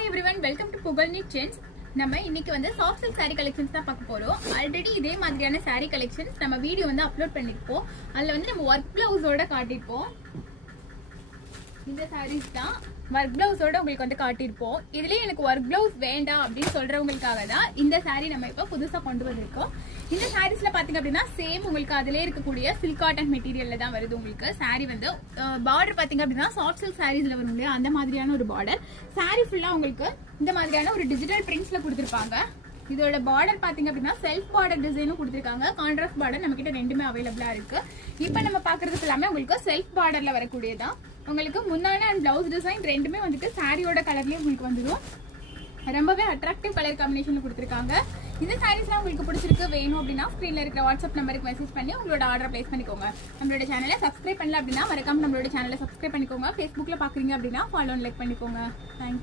Hi everyone, welcome to Pugalni Trends. நம்ம இன்னைக்கு வந்து சாஃப்ட் சில்க் saree கலெக்ஷன்ஸ் தான் பார்க்க போறோம். ஆல்ரெடி இதே மாதிரியான saree கலெக்ஷன்ஸ் நம்ம வீடியோ வந்து அப்லோட் பண்ணிருப்போம். அதுல வந்து நம்ம வர்க் பிளவுஸோட காட்டிருப்போம். இந்த sarees தான் வர்க் பிளவுஸோட உங்களுக்கு வந்து காட்டிருப்போம். இதுலயே எனக்கு வர்க் பிளவுஸ் வேண்டாம் அப்படின்னு சொல்றவங்களுக்காக தான் இந்த saree நம்ம இப்ப புதுசா கொண்டு வந்திருக்கோம். இந்த sareesல பாத்தீங்க அப்படின்னா சேம் உங்களுக்கு அதிலே இருக்கக்கூடிய சில்க் காட்டன் மெட்டீரியல்ல தான் வருது. உங்களுக்கு saree வந்து பார்டர் பாத்தீங்க அப்படின்னா சாஃப்ட் சில்க் sareesல வரும் இல்லையா, அந்த மாதிரியான ஒரு பார்டர். saree ஃபுல்லா உங்களுக்கு இந்த மாதிரியான ஒரு டிஜிட்டல் பிரிண்ட்ஸ்ல கொடுத்திருப்பாங்க. இதோட பார்டர் பாத்தீங்க அப்படின்னா செல்ஃப் பார்டர் டிசைனும் கொடுத்திருக்காங்க. கான்ட்ராஸ்ட் பார்டர் நம்ம கிட்ட ரெண்டுமே அவைலபிளா இருக்கு. இப்போ நம்ம பாக்குறது எல்லாமே உங்களுக்கு செல்ஃப் பார்டர்ல வரக்கூடியதான். உங்களுக்கு முன்னாடி அண்ட் பிளவுஸ் டிசைன் ரெண்டுமே வந்துட்டு சாரியோட கலர்லயே உங்களுக்கு வந்துடும். ரொம்பவே அட்ராக்டிவ் கலர் காம்பினேஷன்ல கொடுத்திருக்காங்க. இந்த சாரீஸ்லாம் உங்களுக்கு பிடிச்சிருக்கு வேணும் அப்படின்னா ஸ்கிரீன்ல இருக்கிற வாட்ஸ்அப் நம்பருக்கு மெசேஜ் பண்ணி உங்களோட ஆர்டர் பிளேஸ் பண்ணிக்கோங்க. நம்மளோட சேனலை சப்ஸ்கிரைப் பண்ணல அப்படின்னா மறக்காம நம்மளோட சேனலை சப்ஸ்கிரைப் பண்ணிக்கோங்க. ஃபேஸ்புக்ல பாக்குறீங்க அப்படின்னா ஃபாலோ அண்ட் லைக் பண்ணிக்கோங்க. தேங்க்யூ.